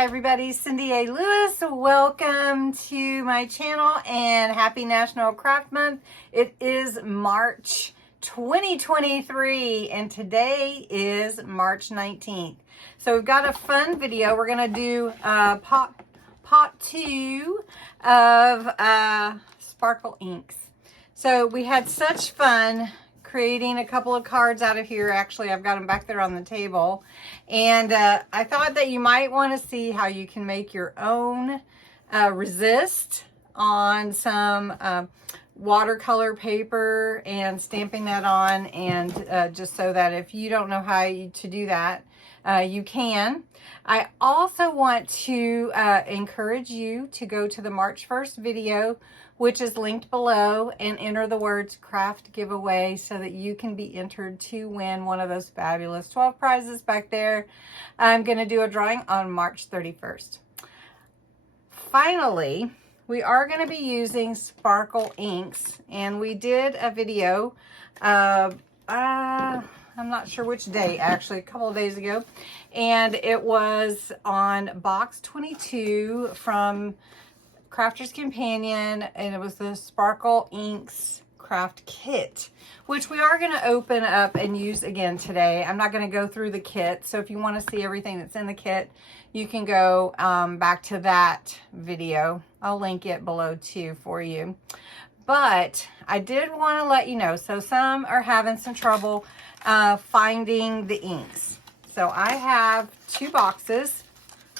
Hi everybody, Cindy A. Lewis. Welcome to my channel and happy National Craft Month. It is March 2023 and today is March 19th. So we've got a fun video. We're going to do pot 2 of sparkle inks. So we had such fun creating a couple of cards out of here. Actually, I've got them back there on the table. And I thought that you might want to see how you can make your own resist on some watercolor paper and stamping that on, and just so that if you don't know how to do that, you can. I also want to encourage you to go to the March 1st video, which is linked below, and enter the words craft giveaway so that you can be entered to win one of those fabulous 12 prizes back there. I'm going to do a drawing on March 31st. Finally, we are going to be using sparkle inks, and we did a video, I'm not sure which day, actually, a couple of days ago, and it was on box 22 from Crafter's Companion, and it was the Sparkle Inks Craft Kit, which we are going to open up and use again today. I'm not going to go through the kit, so if you want to see everything that's in the kit, you can go back to that video. I'll link it below too for you. But I did want to let you know, so some are having some trouble finding the inks. So I have 2 boxes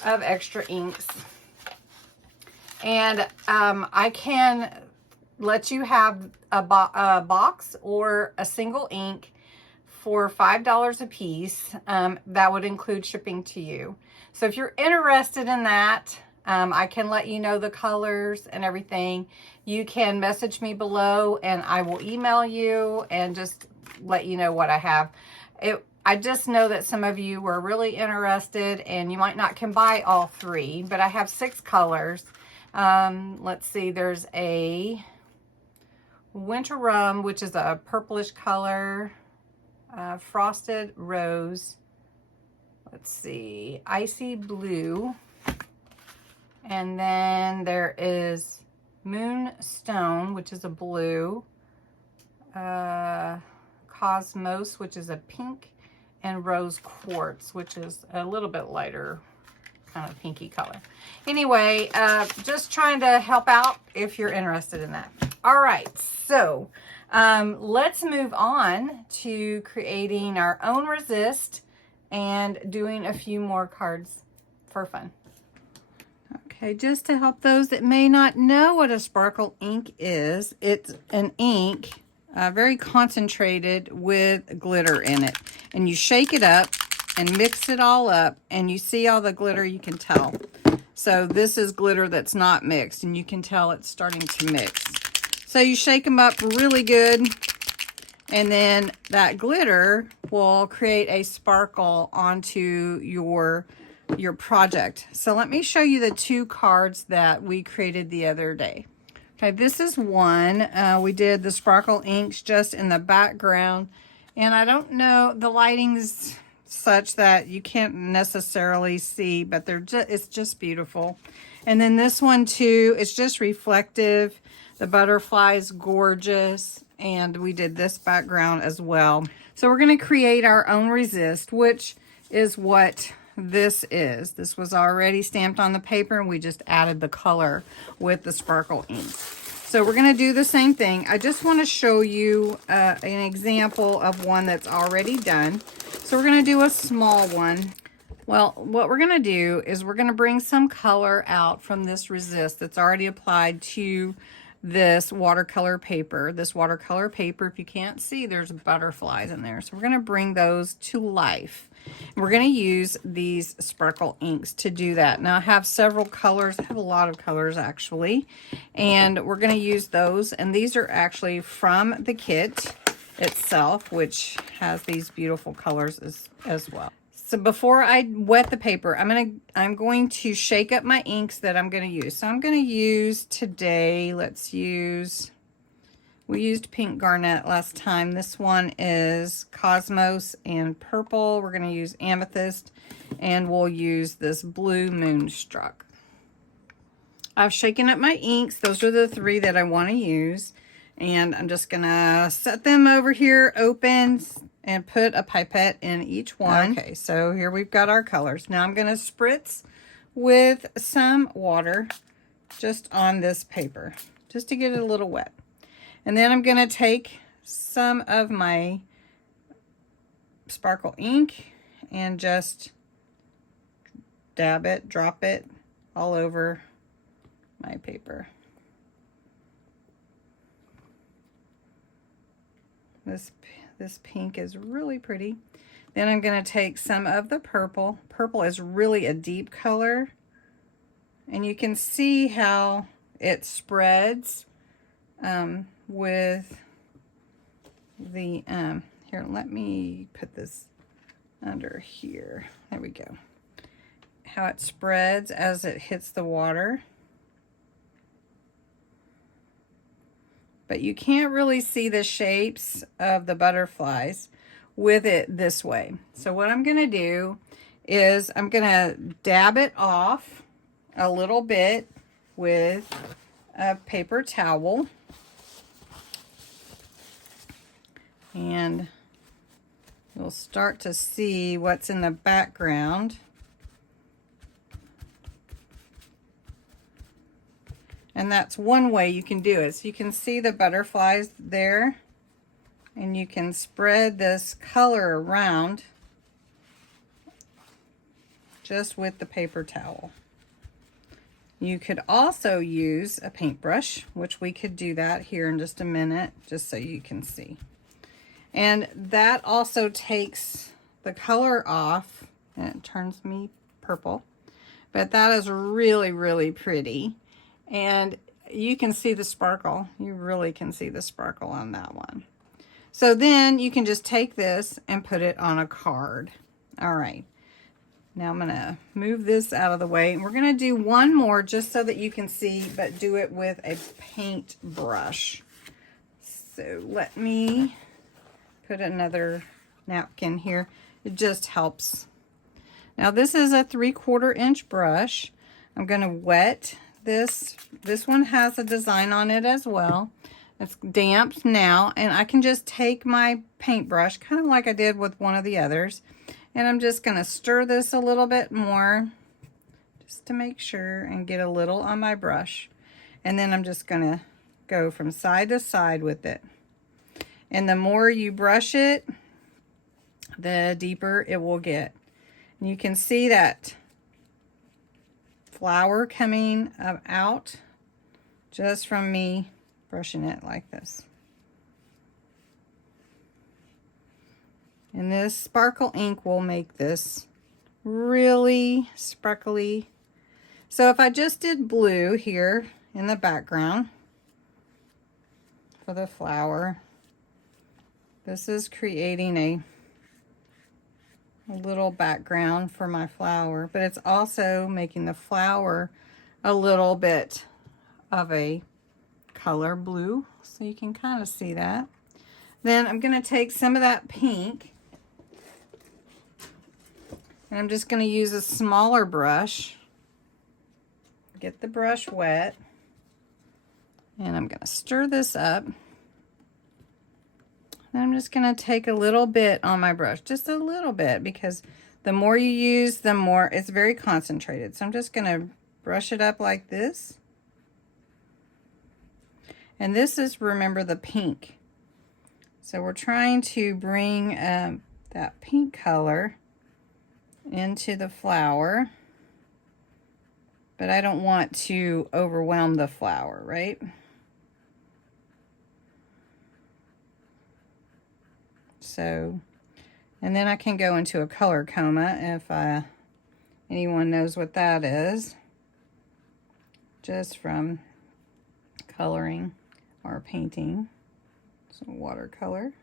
of extra inks. And I can let you have a box or a single ink for $5 a piece. That would include shipping to you. So if you're interested in that, I can let you know the colors and everything. You can message me below and I will email you and just let you know what I have. I just know that some of you were really interested and you might not can buy all 3, but I have 6 colors. Let's see, there's a winter rum, which is a purplish color, frosted rose, let's see, icy blue, and then there is moonstone, which is a blue, cosmos, which is a pink, and rose quartz, which is a little bit lighter kind of pinky color. Anyway, just trying to help out if you're interested in that. All right, so let's move on to creating our own resist and doing a few more cards for fun. Okay, just to help those that may not know what a sparkle ink is, it's an ink very concentrated with glitter in it, and you shake it up and mix it all up, and you see all the glitter, you can tell. So this is glitter that's not mixed, and you can tell it's starting to mix. So you shake them up really good, and then that glitter will create a sparkle onto your project. So let me show you the 2 cards that we created the other day. Okay, this is one. We did the sparkle inks just in the background, and I don't know, the lighting's such that you can't necessarily see, but it's just beautiful. And then this one too, it's just reflective. The butterfly's gorgeous, and we did this background as well. So we're going to create our own resist, which is what this is. This was already stamped on the paper, and we just added the color with the sparkle ink. So we're going to do the same thing. I just want to show you an example of one that's already done. So we're going to do a small one. Well, what we're going to do is we're going to bring some color out from this resist that's already applied to this watercolor paper. This watercolor paper, if you can't see, there's butterflies in there. So we're going to bring those to life. We're going to use these sparkle inks to do that. Now I have several colors. I have a lot of colors actually, and we're going to use those, and these are actually from the kit itself, which has these beautiful colors as well. So before I wet the paper, I'm going to shake up my inks that I'm going to use. So I'm going to use today, We used pink garnet last time. This one is Cosmos and purple. We're going to use amethyst, and we'll use this blue moonstruck. I've shaken up my inks. Those are the 3 that I want to use. And I'm just going to set them over here open and put a pipette in each one. Okay, so here we've got our colors. Now I'm going to spritz with some water just on this paper, just to get it a little wet. And then I'm going to take some of my sparkle ink and just dab it, drop it all over my paper. This pink is really pretty. Then I'm going to take some of the purple. Purple is really a deep color, and you can see how it spreads with the, here, let me put this under here. There we go. How it spreads as it hits the water. But you can't really see the shapes of the butterflies with it this way. So what I'm going to do is I'm going to dab it off a little bit with a paper towel. And you'll start to see what's in the background. And that's one way you can do it. So you can see the butterflies there, and you can spread this color around just with the paper towel. You could also use a paintbrush, which we could do that here in just a minute, just so you can see. And that also takes the color off, and it turns me purple. But that is really, really pretty. And you can see the sparkle. You really can see the sparkle on that one. So then you can just take this and put it on a card. All right. Now I'm going to move this out of the way. And we're going to do one more just so that you can see, but do it with a paintbrush. So let me put another napkin here. It just helps. Now this is a 3/4 inch brush. I'm going to wet this. This one has a design on it as well. It's damp now, and I can just take my paintbrush, kind of like I did with one of the others, and I'm just going to stir this a little bit more just to make sure and get a little on my brush. And then I'm just going to go from side to side with it. And the more you brush it, the deeper it will get. And you can see that flower coming out just from me brushing it like this. And this sparkle ink will make this really sparkly. So if I just did blue here in the background for the flower, this is creating a little background for my flower, but it's also making the flower a little bit of a color blue, so you can kind of see that. Then I'm going to take some of that pink, and I'm just going to use a smaller brush, get the brush wet, and I'm going to stir this up. And I'm just going to take a little bit on my brush, just a little bit, because the more you use, the more it's very concentrated. So I'm just going to brush it up like this. And this is, remember, the pink. So we're trying to bring that pink color into the flower, but I don't want to overwhelm the flower, right? So, and then I can go into a color coma if anyone knows what that is, just from coloring or painting. So watercolor.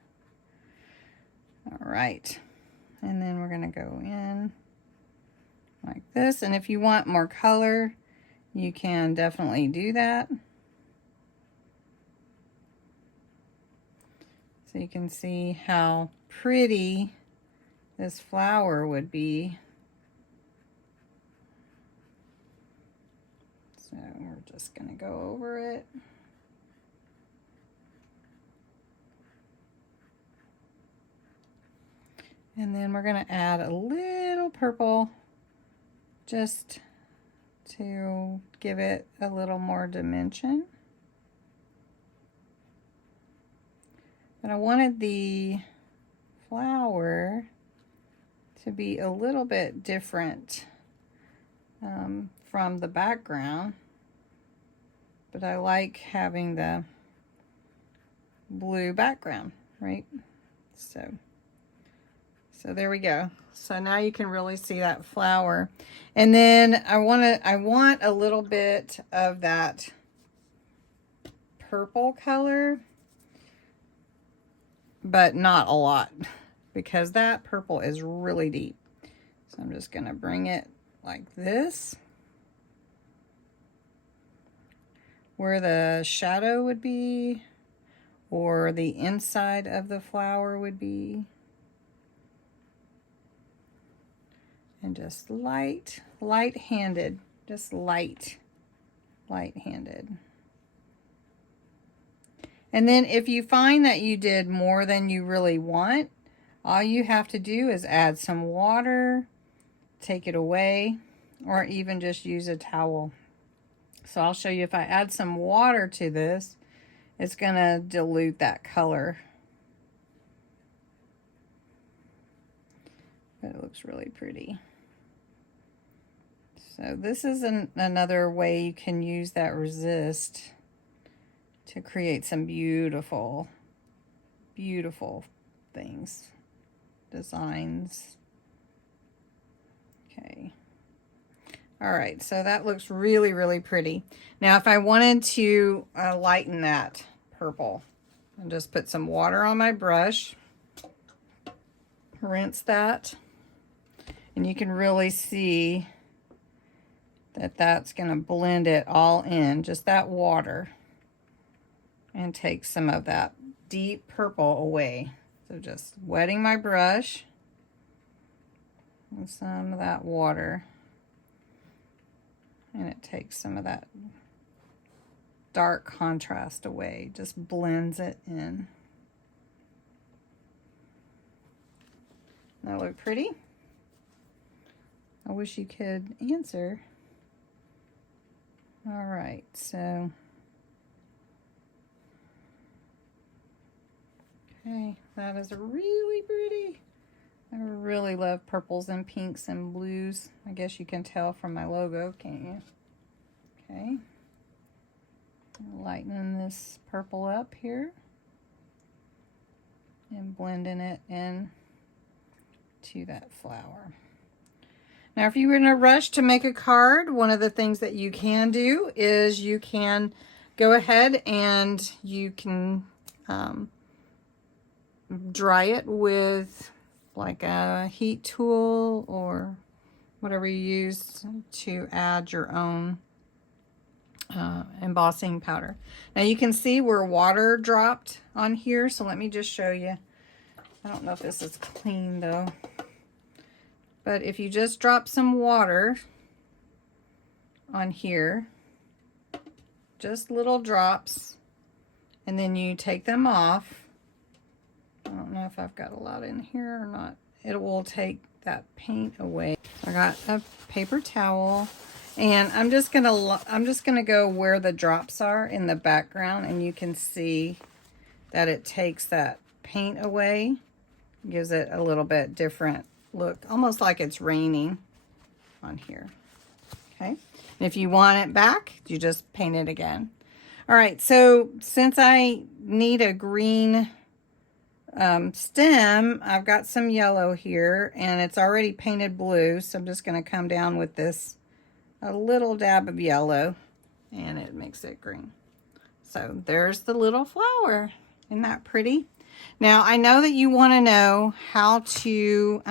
All right, and then we're going to go in like this, and if you want more color, you can definitely do that. So you can see how pretty this flower would be. So we're just going to go over it. And then we're going to add a little purple just to give it a little more dimension. But I wanted the flower to be a little bit different from the background. But I like having the blue background, right? So there we go. So now you can really see that flower. And then I want a little bit of that purple color, but not a lot, because that purple is really deep. So I'm just gonna bring it like this, where the shadow would be, or the inside of the flower would be. And just light-handed, just light-handed. And then if you find that you did more than you really want, all you have to do is add some water, take it away, or even just use a towel. So I'll show you, if I add some water to this, it's gonna dilute that color. But it looks really pretty. So this is another way you can use that resist to create some beautiful, beautiful things, designs. Okay. All right, so that looks really, really pretty. Now, if I wanted to lighten that purple, I'll just put some water on my brush, rinse that, and you can really see that that's going to blend it all in, just that water, and take some of that deep purple away. So just wetting my brush with some of that water, and it takes some of that dark contrast away, just blends it in. That look pretty? I wish you could answer. All right, so okay, that is really pretty. I really love purples and pinks and blues. I guess you can tell from my logo, can't you? Okay, lightening this purple up here and blending it in to that flower. Now, if you were in a rush to make a card, one of the things that you can do is you can go ahead and you can dry it with like a heat tool or whatever you use to add your own embossing powder. Now you can see where water dropped on here, so let me just show you. I don't know if this is clean though. But if you just drop some water on here, just little drops, and then you take them off. I don't know if I've got a lot in here or not. It will take that paint away. I got a paper towel, and I'm just gonna go where the drops are in the background, and you can see that it takes that paint away, gives it a little bit different look, almost like it's raining on here. Okay, and if you want it back, you just paint it again. All right, so since I need a green stem, I've got some yellow here, and it's already painted blue, so I'm just going to come down with this, a little dab of yellow, and it makes it green. So there's the little flower. Isn't that pretty? Now, I know that you want to know how to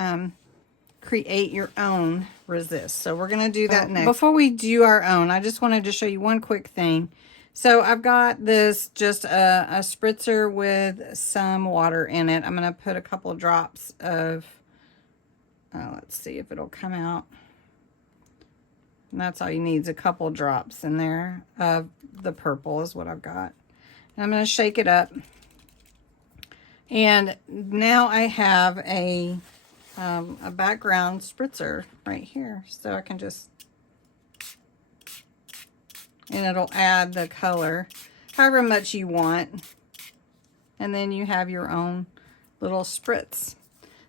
create your own resist. So we're going to do that next. Before we do our own, I just wanted to show you one quick thing. So I've got this, just a spritzer with some water in it. I'm going to put a couple drops of, let's see if it'll come out. And that's all you need, is a couple drops in there of the purple is what I've got. And I'm going to shake it up. And now I have a background spritzer right here. So I can just, and it'll add the color however much you want. And then you have your own little spritz.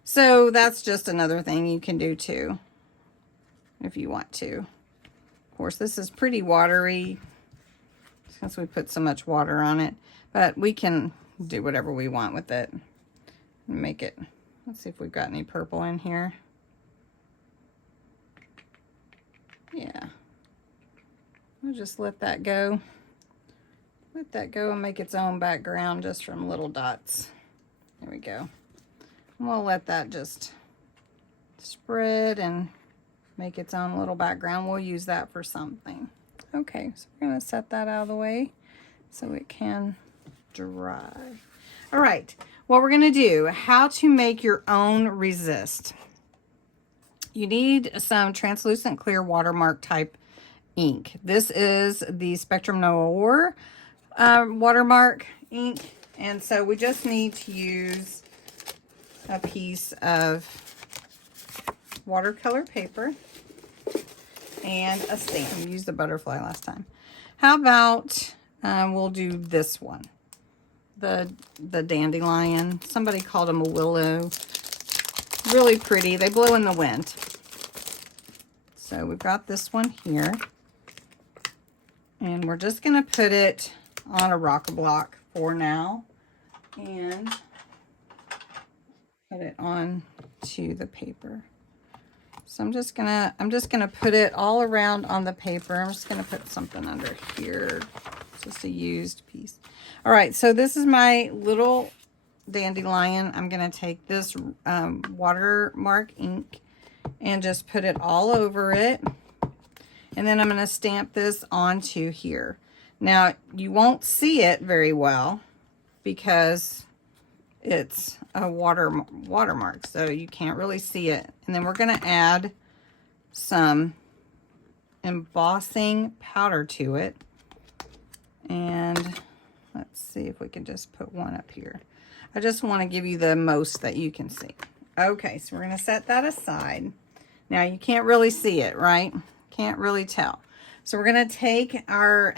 So that's just another thing you can do too, if you want to. Of course, this is pretty watery since we put so much water on it, but we can do whatever we want with it and make it. Let's see if we've got any purple in here. Yeah. We'll just let that go. Let that go and make its own background just from little dots. There we go. And we'll let that just spread and make its own little background. We'll use that for something. Okay, so we're going to set that out of the way so it can dry. All right, what we're going to do, how to make your own resist. You need some translucent clear watermark type ink. This is the Spectrum Noir watermark ink, and so we just need to use a piece of watercolor paper and a stamp. I used the butterfly last time. How about we'll do this one, the dandelion. Somebody called them a willow. Really pretty. They blow in the wind. So we've got this one here, and we're just going to put it on a rock block for now and put it on to the paper. So I'm just gonna put it all around on the paper. I'm just gonna put something under here, just a used piece. All right, so this is my little dandelion. I'm gonna take this watermark ink and just put it all over it. And then I'm gonna stamp this onto here. Now, you won't see it very well because it's a watermark, so you can't really see it. And then we're going to add some embossing powder to it. And let's see if we can just put one up here. I just want to give you the most that you can see. Okay, so we're going to set that aside. Now, you can't really see it, right? Can't really tell. So we're going to take our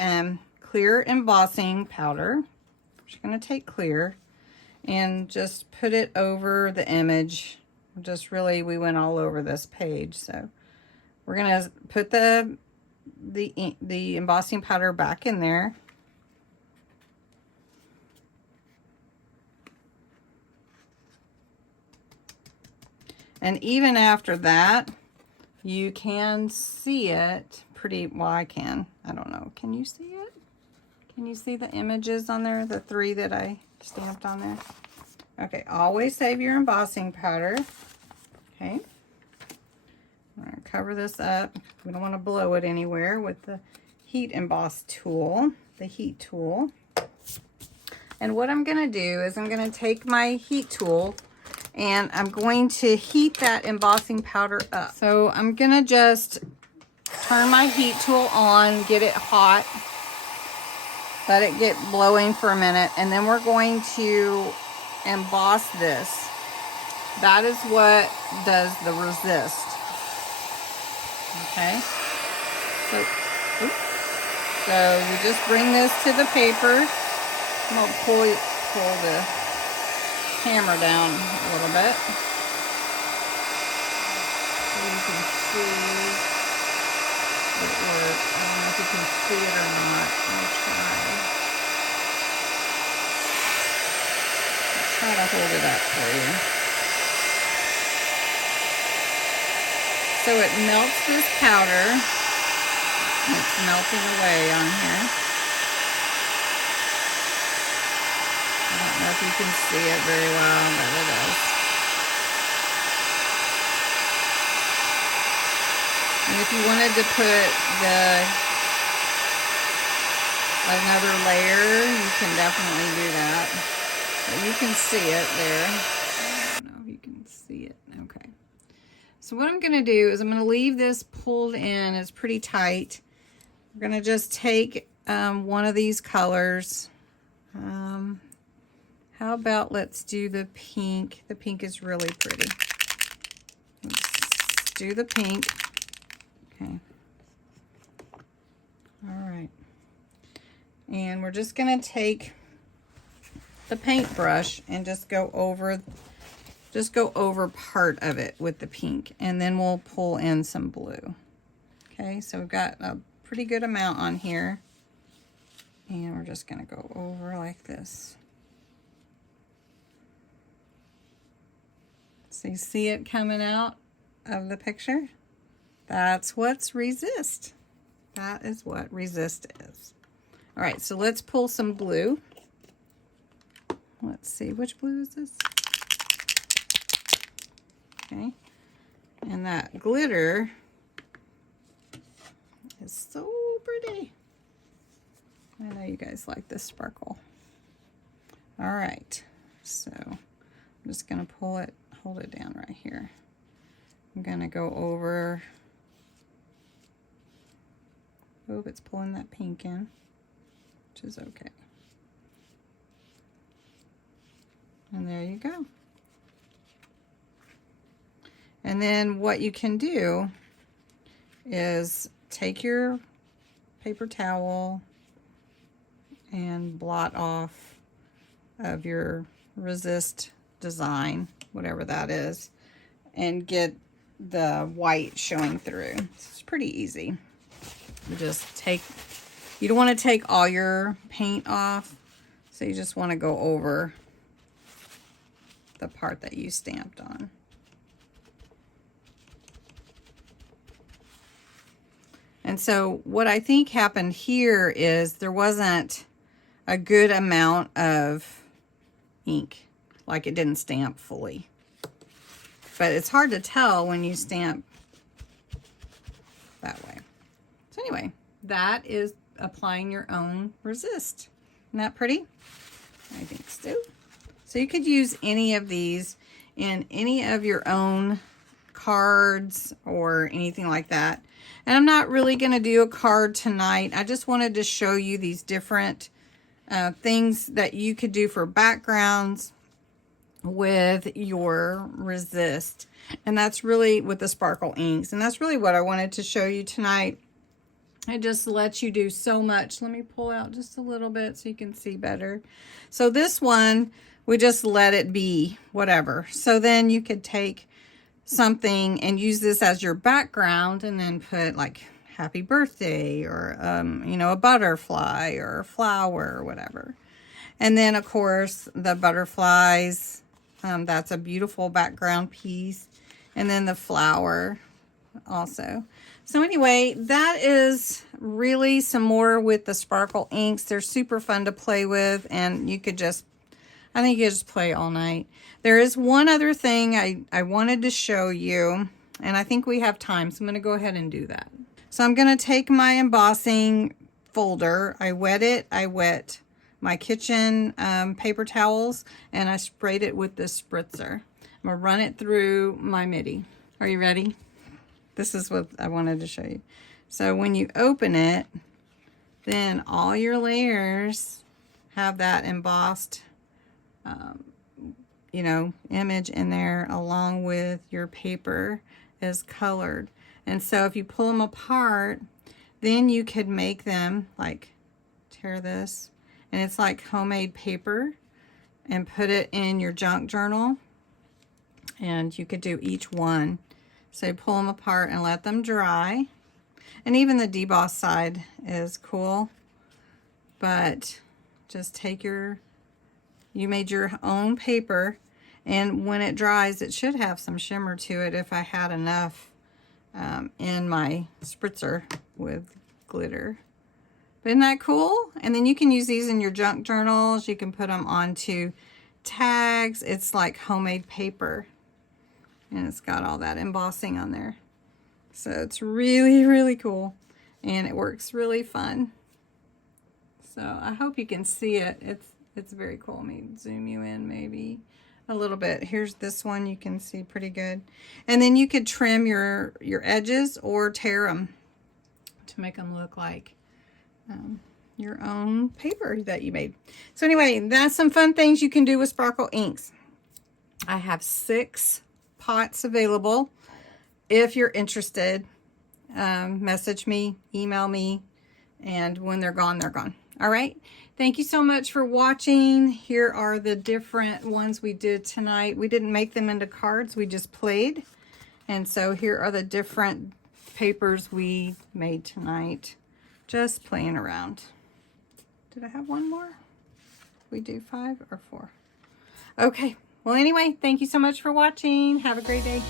clear embossing powder. We're just going to take clear and just put it over the image. Just really, we went all over this page, so we're gonna put the embossing powder back in there. And even after that, you can see it pretty well. I can. I don't know. Can you see it? Can you see the images on there? The 3 that I stamped on there. Okay, always save your embossing powder. Okay. I'm going to cover this up. We don't want to blow it anywhere with the heat emboss tool, the heat tool. And what I'm going to do is I'm going to take my heat tool and I'm going to heat that embossing powder up. So I'm going to just turn my heat tool on, get it hot. Let it get blowing for a minute, and then we're going to emboss this. That is what does the resist. Okay. So we just bring this to the paper. I'm going to pull the hammer down a little bit. So you can see it works. I don't know if you can see it or not. I'll try. Try to hold it up for you. So it melts this powder. It's melting away on here. I don't know if you can see it very well, but it is. And if you wanted to put a another layer, you can definitely do that. But you can see it there. I don't know if you can see it. Okay. So what I'm going to do is I'm going to leave this pulled in. It's pretty tight. We're going to just take one of these colors. How about let's do the pink. The pink is really pretty. Let's do the pink. Okay. All right. And we're just going to take the paintbrush and just go over part of it with the pink, and then we'll pull in some blue. Okay, so we've got a pretty good amount on here, and we're just going to go over like this. So you see it coming out of the picture? That's what's resist. That is what resist is. All right, so let's pull some blue. Let's see, which blue is this? Okay, and that glitter is so pretty. I know you guys like this sparkle. All right, so I'm just gonna pull it, hold it down right here. I'm gonna go over. Oh, it's pulling that pink in, which is okay. And there you go. And then what you can do is take your paper towel and blot off of your resist design, whatever that is, and get the white showing through. It's pretty easy. You just take, you don't want to take all your paint off, so you just want to go over the part that you stamped on. And so what I think happened here is there wasn't a good amount of ink, like it didn't stamp fully. But it's hard to tell when you stamp that way. So anyway, that is applying your own resist. Isn't that pretty? I think so. So you could use any of these in any of your own cards or anything like that. And I'm not really going to do a card tonight. I just wanted to show you these different things that you could do for backgrounds with your resist. And that's really with the sparkle inks. And that's really what I wanted to show you tonight. It just lets you do so much. Let me pull out just a little bit so you can see better. So this one, we just let it be whatever. So then you could take something and use this as your background and then put like happy birthday or you know, a butterfly or a flower or whatever. And then of course the butterflies, that's a beautiful background piece, and then the flower also. So anyway, that is really some more with the sparkle inks. They're super fun to play with, and you could just, I think you could just play all night. There is one other thing I wanted to show you, and I think we have time, so I'm going to go ahead and do that. So I'm going to take my embossing folder. I wet it. I wet my kitchen paper towels, and I sprayed it with this spritzer. I'm going to run it through my MIDI. Are you ready? This is what I wanted to show you. So when you open it, then all your layers have that embossed you know, image in there, along with your paper is colored. And so if you pull them apart, then you could make them like, tear this, and it's like homemade paper, and put it in your junk journal, and you could do each one. So you pull them apart and let them dry. And even the deboss side is cool, but just take your, you made your own paper, and when it dries, it should have some shimmer to it if I had enough in my spritzer with glitter. But isn't that cool? And then you can use these in your junk journals. You can put them onto tags. It's like homemade paper, and it's got all that embossing on there. So it's really, really cool, and it works really fun. So I hope you can see it. It's very cool. Let me zoom you in maybe a little bit. Here's this one you can see pretty good. And then you could trim your edges or tear them to make them look like your own paper that you made. So anyway, that's some fun things you can do with sparkle inks. I have 6 pots available. If you're interested, message me, email me, and when they're gone, they're gone. All right. Thank you so much for watching. Here are the different ones we did tonight. We didn't make them into cards. We just played. And so here are the different papers we made tonight. Just playing around. Did I have one more? We do 5 or 4? Okay. Well, anyway, thank you so much for watching. Have a great day.